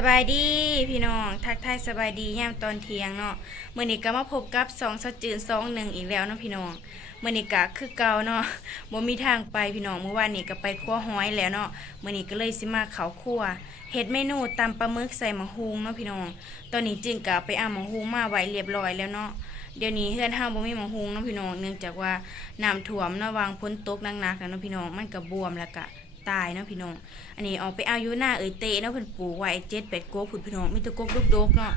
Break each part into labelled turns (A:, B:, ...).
A: สบายดีพี่น้องทักทายสบายดียามตอนเที่ยงเนาะมื้อนี้ก็มาพบกับสองสจืนสองหนึ่งอีกแล้วเนาะพี่น้องมื้อนี้ก็คือเก่าเนาะบ่มีทางไปพี่น้องเมื่อวานนี้ก็ไปครัวห้อยแล้วเนาะมื้อนี้ก็เลยสิมาเขาครัวเฮ็ดเมนูตำปลาหมึกใส่มะฮุงเนาะพี่น้อง ตอนนี้จึงก็ไปเอามะฮุงมาไว้เรียบร้อยแล้วเนาะเดี๋ยวนี้เฮือนเฮาบ่มีมะฮุงเนาะพี่น้องเนื่องจากว่าน้ำท่วมเนาะวางพ้นตกหนักๆแล้วเนาะพี่น้องมันก็บวมแล้วก็ ตายเนาะพี่น้อง อันนี้ออกไปเอาอยู่หน้าเอ่ยเตะเนาะเพิ่นปลูกไว้เจ็ดแปดโกกผุดพี่น้องมีแตะกกโดกเนาะ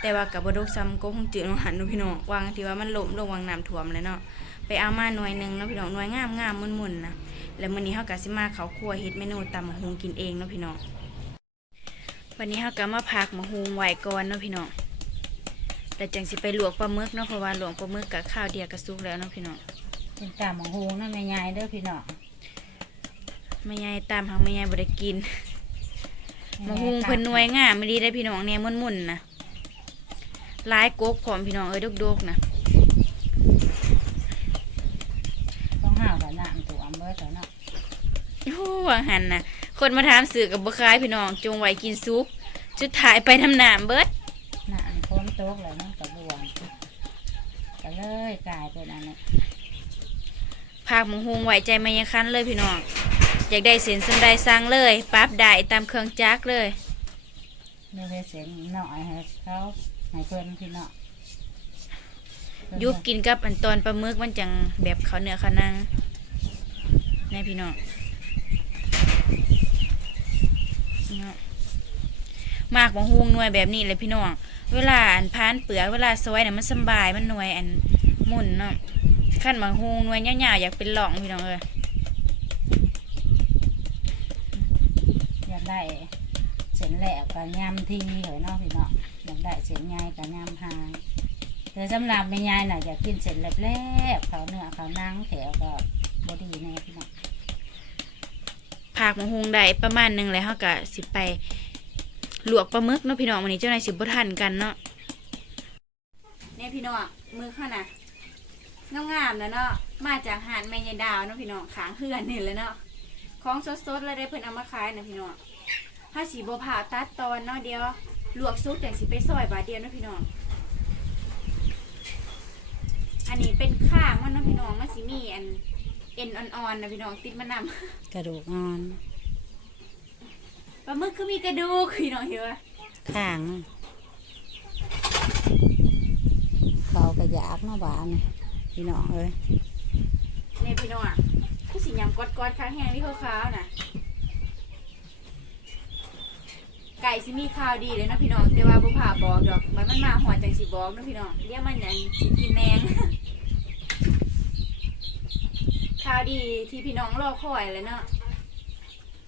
A: แต่ว่ากับบดกซ้ำโกกของจืดของหันเนาะพี่น้องวางที่ว่ามันล้มลงวางน้ำท่วมเลยเนาะ ไปเอามาหน่วยหนึ่งเนาะพี่น้องหน่วยงามงามมุนๆนะแล้วมื้อนี้เฮาก็สิมาเขาครัวเฮ็ดเมนูตำมะฮุงกินเองเนาะพี่น้อง วันนี้เฮาก็มาพักมะฮุงไว้ก่อนเนาะพี่น้องแล้วจังสิไปลวกปลาหมึกเนาะเพราะว่าลวกปลาหมึกกับข้าวเดียวก็สุกแล้วเนาะพี่น้อง
B: เป็นตามของฮูนั่นแม่ยายเด้อพี่น้อง
A: แม่ยายตามหางแม่ยายบ่ได้กินมะฮุงเพิ่นหน่วยงามไม่ดีได้พี่น้องแหน่มุ่นๆนะหลายกกพร้อมพี่น้องเอ้ยดกๆนะ
B: ต้องห่าวกับน้ำตัวอำเบอร์ตัวเนาะ
A: โอ้วางหันนะคนมาถามสื่อกับบ่คายพี่น้องจงไว้กินซุปสุดท้ายไปทำหนามเบิด
B: น้ำพ้นโต๊ะแล้วเนาะกับบวมก็เลยกลายเป็นอันนี้
A: ภาคมะฮุงไว้ใจมายังคันเลยพี่น้อง อยากได้เส้นสันใดสั่งเลยปั๊บได้ตามเครื่องจักรเลย
B: เลือกเสียงหน่อยให้เขาให้เพิ่นพี่น้อง
A: ยุบกินกับอันตอนปลาหมึกมันจังแบบเขาวเนื้อเขาวนังนี่พี่น้องเนาะมากมะฮุงหน่วยแบบนี้เลยพี่น้อง เวลาอันพานเปลือกเวลาซอยน่ะมันสำบายมันหน่วยอันหมุนเนาะขั้นมะฮุงหน่วยยาวๆอยากเป็นหล่องพี่น้องเอ้ย
B: อยาก ได้เส้นแหลกกับยำทีเหรอเนาะพี่น้องอยากได้เส้นใหญ่กับยำหางแต่สำหรับแม่ยายน่ะอยากกินเส้นแหลบๆเขาเนื้อเขานังแถวก็บดีแน่พี่น้อง
A: ผากมะฮุงได้ประมาณหนึ่งแล้วเฮาก็สิไปลวกปลาหมึกเนาะพี่น้องวันนี้เจ้านายสิบ่ทันกันเนาะเนี่ยพี่น้องมือข้าน่ะงามๆนะเนาะมาจากหาดแม่ยายดาวเนาะพี่น้องขางเฮือนนี่แหละเนาะของสดๆแล้วได้เพิ่นเอามาขายนะพี่น้อง ถ้าสีบ่ผ่าตัดตอนเนาะเดียวลวกซุปจังสิไปซอยบาทเดียวเนาะพี่น้อง อันนี้เป็นข้างมันเนาะพี่น้องมันสิมีอันเอ็นอ่อนๆนะพี่น้องติดมานำ
B: กระดูกอ่อน
A: ปลาหมึกคือมีกระดูกพี่น้องเห็นปะ
B: ข้างนั่นเขากระยากเนาะบานนี่พี่น้องเอ้ย
A: เนี่ยพี่น้องอะคือสียำกอดกอดๆค้างแห้งที่ขาวๆน่ะ ไก่สิมีข้าวดีเลยนะพี่น้องแต่ว่าบุผ่าบอกดอกมันมันมาหัวจังสิบอกนะพี่น้องเรียกมันอย่างสิกินแมงข้าวดีที่พี่น้องรอคอยเลยเนาะ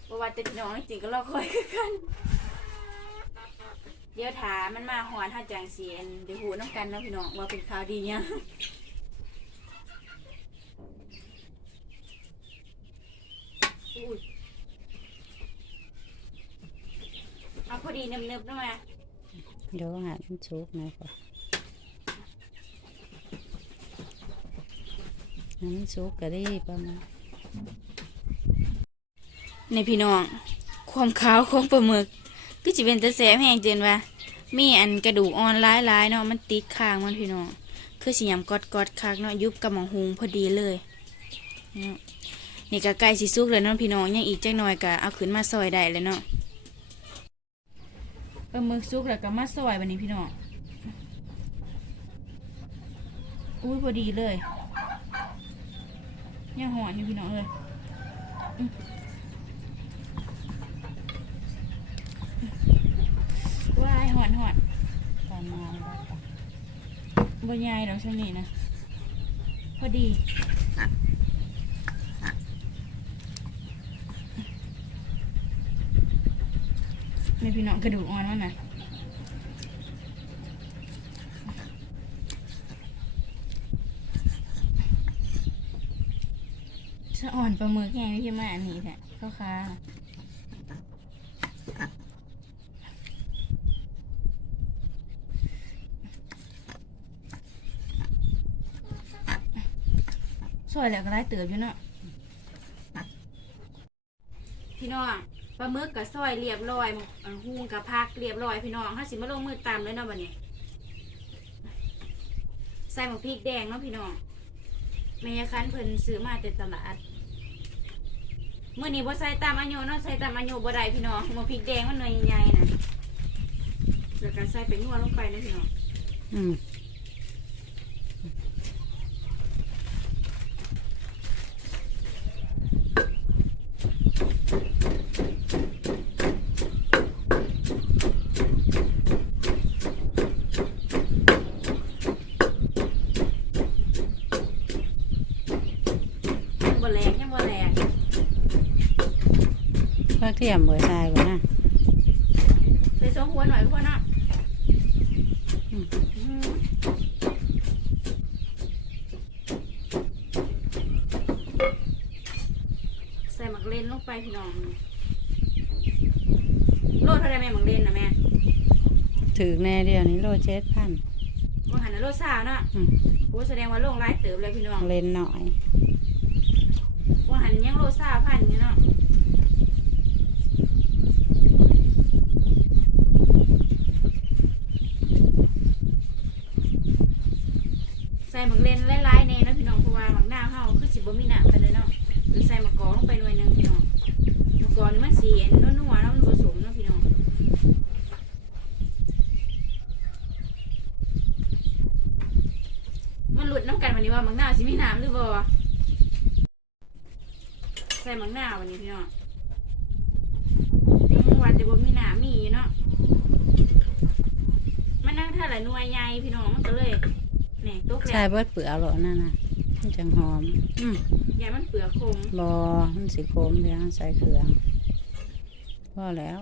A: บว่าแต่พี่น้องจริงก็รอคอยคือกัน เดี๋ยวถามันมาหอนถ้าจังสีอันเดี๋ยวหูน้ำกันเนาะพี่น้องว่าเป็นข้าวดีเนี่ยง อุ้ยเอาพอ ดีเนิบๆนะมา
B: เดี๋ยวหามันชุกหน่อยก่อนให้มันชุกก็ได้ประมาณ
A: ในพี่น้อง ความขาวของปลาหมึกก็จะเป็นตะแสบแห้งเจนว่ามีอันกระดูกอ่อนหลายๆเนาะมันติดข้างมันพี่น้องคือสียำกอดกอดๆคักเนาะยุบกับหมองหุงพอดีเลยเนาะนี่ก็ใกล้สิสุกแล้วเนาะพี่น้องยังอีกจักหน่อยก็เอาขึ้นมาซอยได้เลยเนาะป ลาหมึกสุกแล้วก็มาซอยวันนี้พี่น้องอุ้ยพอดีเลยยังหอนอยู่พี่น้องเลยว้ายหอนหอน
B: ประมาณแล้วก็
A: บรยายดอกช่วงนี้นะ พอดี ม่พี่น้องกระดูกอ่อนมันนะสะอ่อนปลาหมึกแห้งที่มาอันนี้แหละเข้าค่ะสวยแล้วก็ได้เติบอยู่เนาะพี่น้อง ปลาหมึกกับซอยเรียบร้อยหุงกับพักเรียบร้อยพี่น้องห้าสิมาลงมือตามเลยเนาะบัดนี้ ใส่หมกพริกแดงเนาะพี่น้องแม่ยคันเพิ่นซื้อมาแต่ตลาดเมื่อนี้บ่ใส่ตามอายุเนาะใส่ตามอายุบ่ได้พี่น้องหมกพริกแดงมันหน่วยใหญ่ๆนะแล้วก็ใส่เป็นนัวลงไปนะพี่น้อง
B: อืม
A: ยังบ่แรงยังบ่แรง
B: ก็เทียมเบอร์ทรายบ่นะ
A: ใส่สองหัวหน่อยพวกเนาะ
B: อืม
A: อืมใส่หมักเลนลงไปพี่น้องโลดเท่าไรแม่หมักเลนนะแม่
B: ถือแน่เดียวนี้โลเจ็ดพัน
A: ว่าหันนะโลดสาวเนาะ
B: อืม
A: โอ้แสดงว่าลงไลายเติบเลยพี่น้อง
B: เลนหน่อย
A: ว่าหันยังโลดสาวพันอยู่เนาะ ใส่หมักเลนไล่ๆเน่เนาะพี่น้องเพราะว่าหมักหน้าเฮาคือสิบ่มีหนามไปเลยเนาะหรือใส่หมักกอกลงไปหน่วยหนึงพี่น้องหมักกอกนี่มันสีนัวๆเนาะมันผสมเนาะพี่น้องมันหลุดน้ำกันวันนี้ว่าหมักหน้าสิมีหนามหรือบ่ใส่หมักหน้าวันนี้พี่น้องวันจะบ่มีหนามมีเนาะมันนั่งท่าหลายหน่วยใหญ่พี่น้องมันก็เลย แหน่ตกแห
B: ใช่
A: ละ
B: เบิดเปลือกหรอนั่นน่ะมันจังหอมอืม
A: ใหญ่มันเปลือกคม
B: บอมันสีโคมเดี๋ยวใส่เครื่องพอแล้ว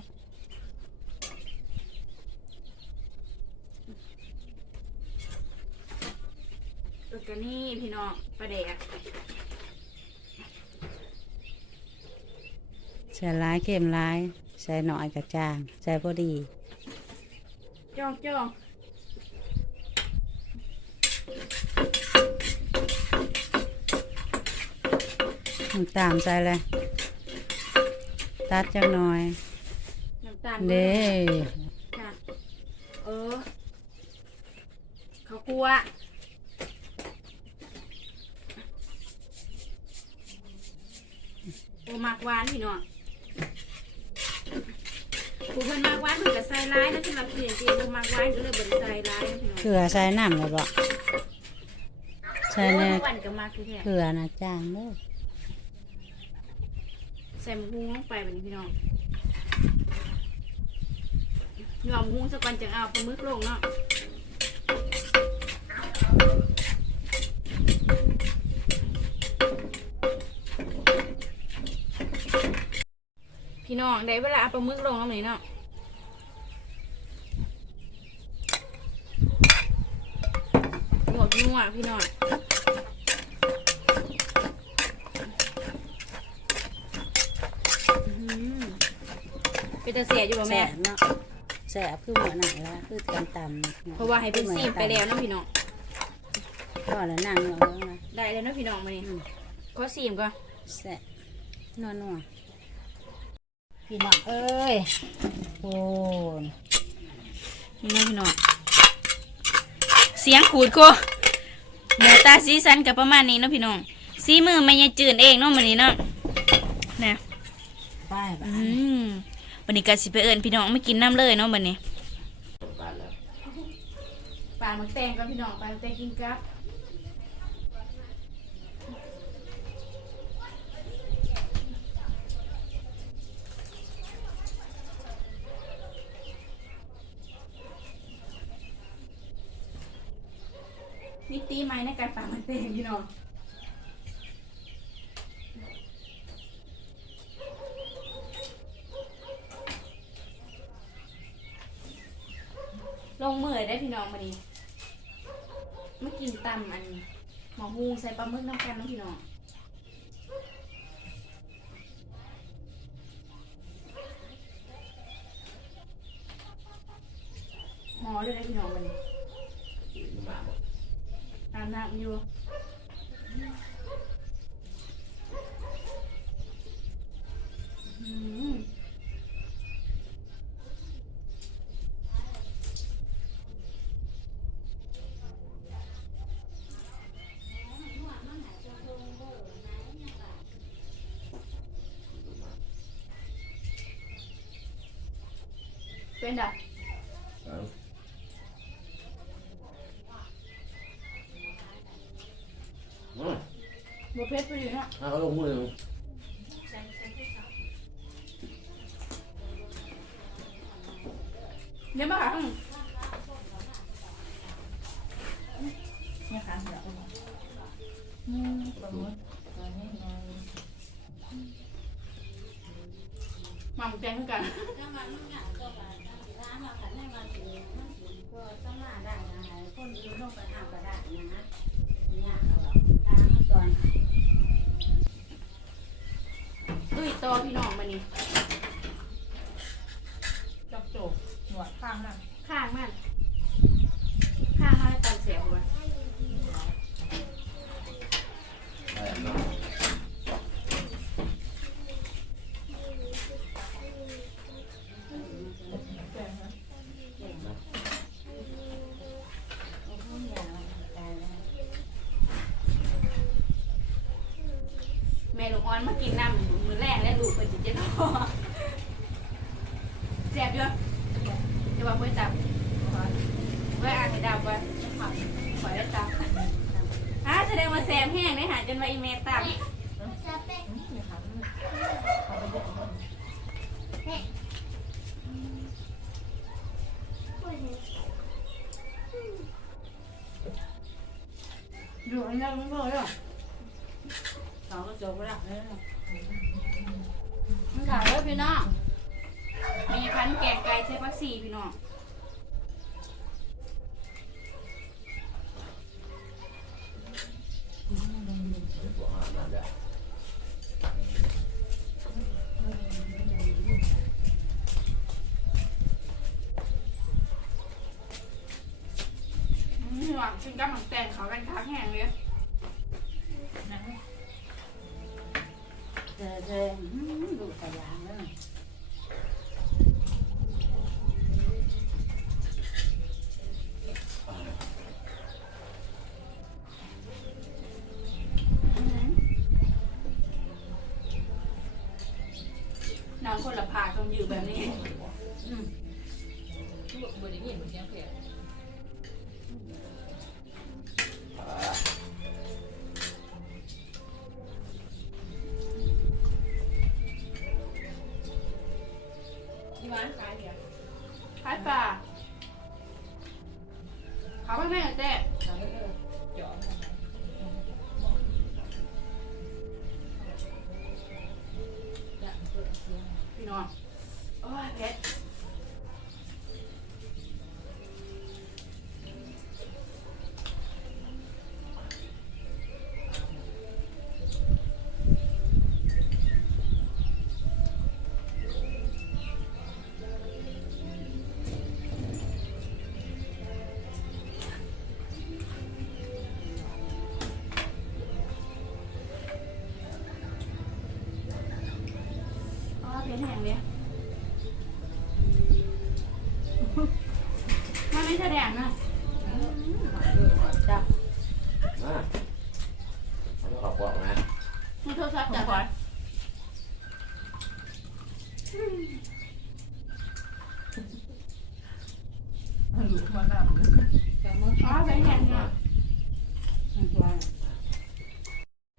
A: แล้วก็นี่พี่น้องปลาแดก
B: ใส่ร้ายเข้มร้าย ใส่หน่อยกระจาง ใส่พอดี
A: จ้องจ้อง
B: น้ำตาลใส่เลยตัดจังหน่อย
A: น้ำตาล
B: เด้
A: ค่ะเออเขาวกลัวโอมากหวานพี่น้อง ผู้เพิ่นมากหวานเพิ่นก็ใส่ร้ายนะสำหรับเสียงที่บ่มากหวานก็เลยบ่ได้ใส่ร้ายนะพี่น้อง
B: เกลือใส่น้ำเลยบ่ใส่ใน
A: โอ้ยหวานก็มากคือแท้
B: เกลือนะจางเด้อ
A: ใส่หมูหุ้งลงไปแบบนี้พี่น้องยอมหุ้งสักวันจังเอาปลาหมึกลงเนาะ พี่น้องได้เวลาเอาปลาหมึกลงแล้วนี่เนาะหยวกนัวพี่น้องอื้อหือเป็นตาเสียอยู่บ่
B: แส
A: แม่
B: บเนาะแสบคือหมูหนังแล้วคือกันตำ
A: เพราะว่าให้เป็นซีมไปแล้วเนาะพี่น้อง
B: ก็แล้วนั่งเนาะเนาะ
A: ได้แล้วเนาะพี่น้องมานี่ขอซีมก่อน
B: แสบนัวนัว พี่น้องเอ้ยโอ้ย
A: นี่เนาะพี่น้องเสียงขูดโคหน้าตาสีสันกับประมาณนี้เนาะพี่น้องสีมือแม่ยายจืดเองเนาะมื้อนี้เนาะนะ
B: ไปบ้า
A: อื
B: น
A: มวันนี้ก็สิไปเอิ้นพี่น้องมากินน้ำเลยเนาะบัดนี้ ปลาหมึกแตงกับพี่น้องปลาหมึกแตงกินกับ มีตีไหมในการปาหมึกแตงพี่น้องลงมือได้พี่น้องมาดิมากินตำอันหมอฮูใส่ปลาหมึกน้ำกันน้องพี่น้องหมอเลยนะพี่น้องมันตาม น้ำอยู่เป็นดับ บัวเพชรไปอยู่เนาะ
C: ถ้าเขาลงมือ
A: เดี๋ยวมาหาอืม
D: เนี่ยค่ะเดี๋ยวเอาอืมปลาหมึกตัวนี้ไง
A: หม่ำแกงคือกัน
B: จังหวะมันหาตัวกันร้านเราขันให้มาถึงมันถึงก็ต้องมาได้นะคนอื่นลงไปเอาก็ได้นะเนี่ยตามมาก่อน
A: ดุยโตอพี่น้องมานี่
D: จับโจกหนวดข้างนั่น
A: ข้างมันข้างเขาได้ตันเสียหัว
C: ได้เนาะ
D: แก่นะ
B: โอ้โหอย่ามาตายแล้ว
A: แม่ลูกอ่อนมากินน้ำมือ แรกและดูเป็นจิตเจนอแสบเยอะเดี๋ยวว่าเพื่อนจับไว้อ่านให้ดับว้ปล่อยแล้จับอะแสดงว่าแซมแห้งได้หาจนว่าอีเมตับ
D: อยู่อั
B: นนั้นมันบ่อยอะเขาก็จบแล้ว ข่ายแล้วพี่น้อง
A: มีพันแกงไก่ใช้ผักชีพี่น้อง
C: ห
A: วานกินกับหมักแตงเขากันค้างแห้งเลย
D: นะ
B: เจอเดูแต่ยางแล้ว
A: นางคนละผ่าตรงอยู่แบบนี้
B: อืม
D: ลูกบริเวณเหมือนเสียงเพีย
A: ที่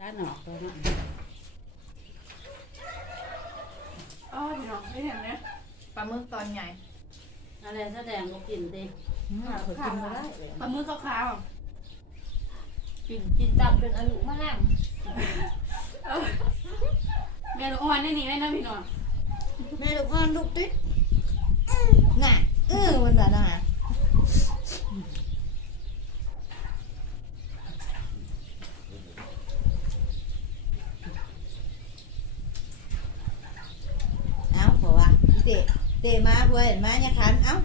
B: ด้านออกตัวนั้น
A: อ๋อพี่น้องเผ็ดแห้งเนี่ย
D: ปลาหมึกตอนใหญ่
B: อะไรแสดงก็กินดิ
D: เผื่อกินมาได้
A: ปลาหมือขาว
D: กินกินตับเป็นอายุมาก
A: ๆเออแม่ลูกอ่อนได้นี่ได้นะพี่น้อง
D: แม่ลูกอ่อนลูกติ๊ดน่ะเออวันนั้นน่ะ
E: เอ้าบอกว่า เตะเตะมาเพื่อนมาเนี่ยคันเอ้า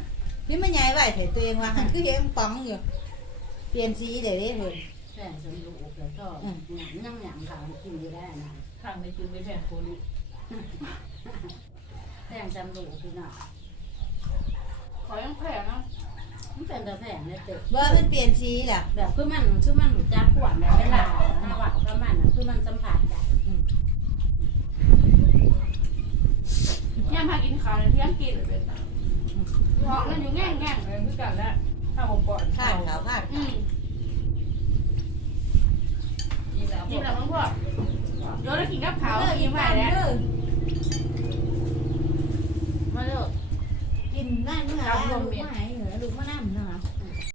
E: นี่มันใหญ่ไหวเถอะตัวเองว่าหันคือเห็นป๋องอยู่เปลี่ยนสีเดี๋ยวนี้เพิ่น
B: แค่สมรู้แล้วก็หยำนั่งหยำขาวกินได้นะ
D: ข้างในกินไม่แพงโคลุ
B: แป้งจำรู้พี่น้อง
A: ขอยังแผลนะ
B: มันเป็นตะแผงเลยเตะ
E: ว่ามันเปลี่ยนสีล่ะ
B: แบบคือมันคือมันจับขวดแบบเวลาหน้าหวานก็มันคือมันสัมผัสได้
A: ย่ามพากินข้าวเลยเที่ยงกินอยู่แง่งแง่ง
D: เออคือกันแล้วถ้าผมก่อน
E: คาดเขาคาด
A: อืม
D: กินแล้ว
A: กินแล้วมั้งพ่อโยนแล้วกินกับเขาวกินไปแล้ว
E: มาเด้อกินนั่นเมื่อไหร่ลูกมาไหนเหรอลูกมานั่งเนาะ